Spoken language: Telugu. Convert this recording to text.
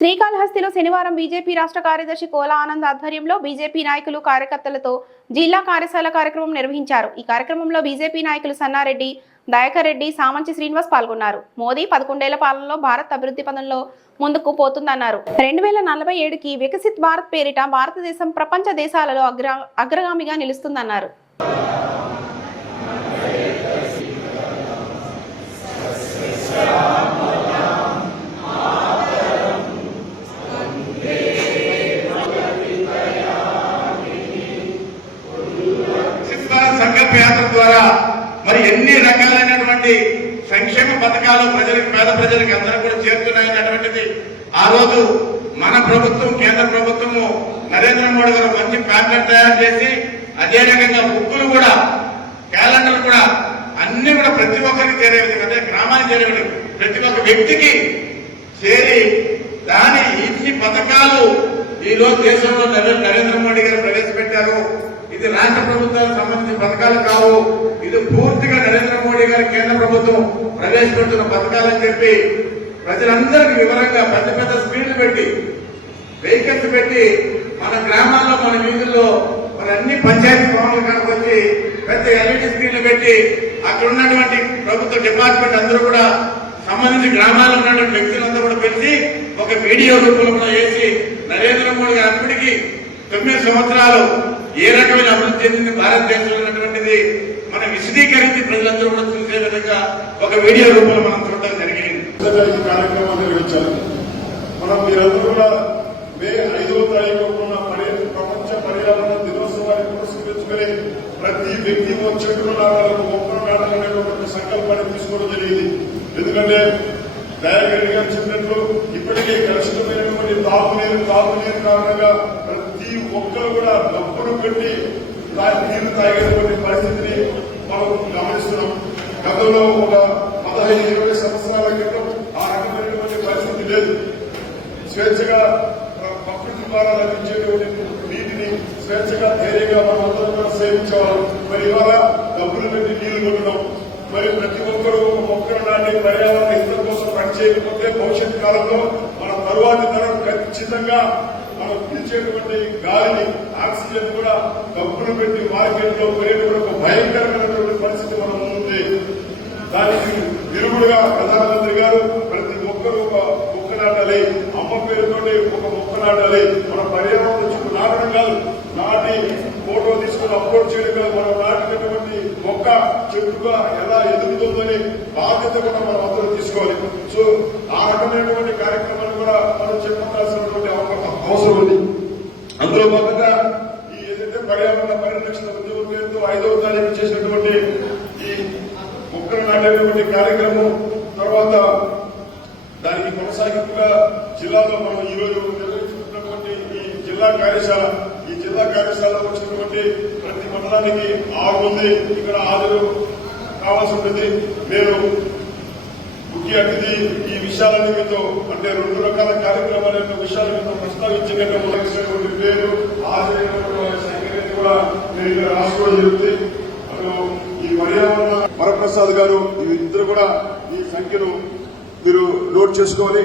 శ్రీకాళహస్తిలో శనివారం బీజేపీ రాష్ట్ర కార్యదర్శి కోలా ఆనంద్ ఆధ్వర్యంలో బీజేపీ నాయకులు కార్యకర్తలతో జిల్లా కార్యశాల కార్యక్రమం నిర్వహించారు। ఈ కార్యక్రమంలో బీజేపీ నాయకులు సన్నారెడ్డి, దయాకర్ రెడ్డి, సామంచి శ్రీనివాస్ పాల్గొన్నారు। మోదీ 11 ఏళ్ల పాలనలో భారత్ అభివృద్ధి పథంలో ముందుకు పోతుందన్నారు। 2047కి వికసిత్ భారత్ పేరిట భారతదేశం ప్రపంచ దేశాలలో అగ్రగామిగా నిలుస్తుందన్నారు। సంకల్ప యాత్ర ద్వారా మరి ఎన్ని రకాలైనటువంటి సంక్షేమ పథకాలు ప్రజలకు, పేద ప్రజలకు అందరూ కూడా చేరుతున్నాయన్నటువంటిది ఆ రోజు మన ప్రభుత్వం, కేంద్ర ప్రభుత్వము నరేంద్ర మోడీ గారు మంచి ప్యాంప్లెట్ తయారు చేసి, అదే రకంగా బుక్కులు కూడా, క్యాలెండర్లు కూడా అన్ని కూడా ప్రతి ఒక్కరికి చేరే విధంగా, అంటే గ్రామానికి చేరే విధంగా ప్రతి ఒక్క వ్యక్తికి చేరి దాని ఇన్ని పథకాలు ఈ రోజు దేశంలో నరేంద్ర మోడీ గారు ప్రవేశపెట్టారు। ఇది రాష్ట్ర ప్రభుత్వాలకు సంబంధించిన పథకాలు కావు, ఇది పూర్తిగా నరేంద్ర మోడీ గారి కేంద్ర ప్రభుత్వం ప్రవేశపెడుతున్న పథకాలని చెప్పి ప్రజలందరికీ వివరంగా పెద్ద పెద్ద స్క్రీన్లు పెట్టి, వెహికల్స్ పెట్టి, మన గ్రామాల్లో, మన వీధుల్లో, మన అన్ని పంచాయతీ భవనాలు కనుకొచ్చి పెద్ద ఎల్ఈడి స్క్రీన్లు పెట్టి అక్కడ ఉన్నటువంటి ప్రభుత్వ డిపార్ట్మెంట్ అందరూ కూడా సంబంధించి గ్రామాల్లో ఉన్నటువంటి వ్యక్తులందరూ కూడా పిలిచి ఒక వీడియో రూపంలో వేసి నరేంద్ర మోడీ గారు అప్పటికి 9 సంవత్సరాలు ఏ రకమైన అభివృద్ధి చెందింది భారతదేశంలో ఉన్నటువంటిది మనం విశదీకరించి ప్రజలందరూ కూడా చూసే విధంగా ఒక వీడియో రూపంలో మనం చూడడం జరిగింది। కార్యక్రమాన్ని నిర్వహించారు। మనం మీరందరూ కూడా మే 5వ తారీఖు ప్రపంచ పర్యావరణ దినోత్సవాన్ని పురస్కరించుకుని ప్రతి వ్యక్తి చెట్లు నాటాలను, మొక్కలు నాటాలనేటువంటి సంకల్పాన్ని తీసుకోవడం జరిగింది। ఎందుకంటే దయాకర్ గారు చెప్పినట్లు ఇప్పటికే కలుషితమైనటువంటి తాగునీరు కారణంగా ప్రతి ఒక్కరు కూడా డబ్బులు పెట్టి నీరు తాగేటువంటి పరిస్థితిని మనం గమనిస్తున్నాం। గతంలో ఒక 15-20 సంవత్సరాల క్రితం ఆ రకమైనటువంటి పరిస్థితి లేదు। స్వేచ్ఛగా ప్రకృతి ద్వారా లభించేటువంటి నీటిని స్వేచ్ఛగా, ధైర్యంగా మనం అందరూ కూడా సేవించేవాళ్ళం। మరి ఇవాళ డబ్బులు పెట్టి నీళ్లు కొట్టడం, మరి ప్రతి ఒక్కరూ మొక్కలు నాటి పర్యావరణ హితం కోసం పనిచేయకపోతే భవిష్యత్ కాలంలో మన తరువాతి తరం ఖచ్చితంగా మనం పిలిచేటువంటి గాలిని, ఆక్సిజన్ కూడా డబ్బులు పెట్టి మార్కెట్ లో పోయేటువంటి ఒక భయంకరమైనటువంటి పరిస్థితి మనం ఉంది। దానికి విరుగుడుగా ప్రధానమంత్రి గారు ప్రతి ఒక్కరూ ఒక మొక్క నాటాలి, అమ్మ పేరుతోటి ఒక మొక్క నాటాలి, మన పర్యావరణ చుట్టూ నాటడం కాదు, నాటి ఫోటో తీసుకుని అప్లోడ్ చేయడం కాదు, మనం నాటినటువంటి మొక్క చెట్టుగా ఎలా ఎదుగుతుందని బాధ్యత కూడా మనం అందరూ తీసుకోవాలి। సో ఆ రకమైనటువంటి కార్యక్రమాన్ని కూడా మనం చెప్పాల్సినటువంటి అవసరం ఉంది। అందులో భాగంగా ఈ ఏదైతే పర్యావరణ పరిరక్షణ ఉద్యమం పేరుతో 5వ తారీఖు చేసినటువంటి ఈ మొక్కలు నాటేటువంటి కార్యక్రమం తర్వాత దానికి కొనసాగింపుగా జిల్లాలో మనం ఈ రోజు నిర్వహించుకున్నటువంటి ఈ జిల్లా కార్యశాలలో వచ్చినటువంటి ప్రతి మండలానికి 6 మంది ఇక్కడ హాజరు కావాల్సి ఉంటుంది। నేను ముఖ్య అతిథి ఈ విషయాలన్నీ మీతో, అంటే 2 రకాల కార్యక్రమాల విషయాలు మీతో ప్రస్తావించినటువంటి పేరు, హాజరైనటువంటి సంఖ్యని కూడా నేను ఇక్కడ రాసుకోవడం జరుగుతుంది। ఈ పర్యావరణ వరప్రసాద్ గారు, ఇద్దరు కూడా ఈ సంఖ్యను మీరు నోట్ చేసుకోవాలి।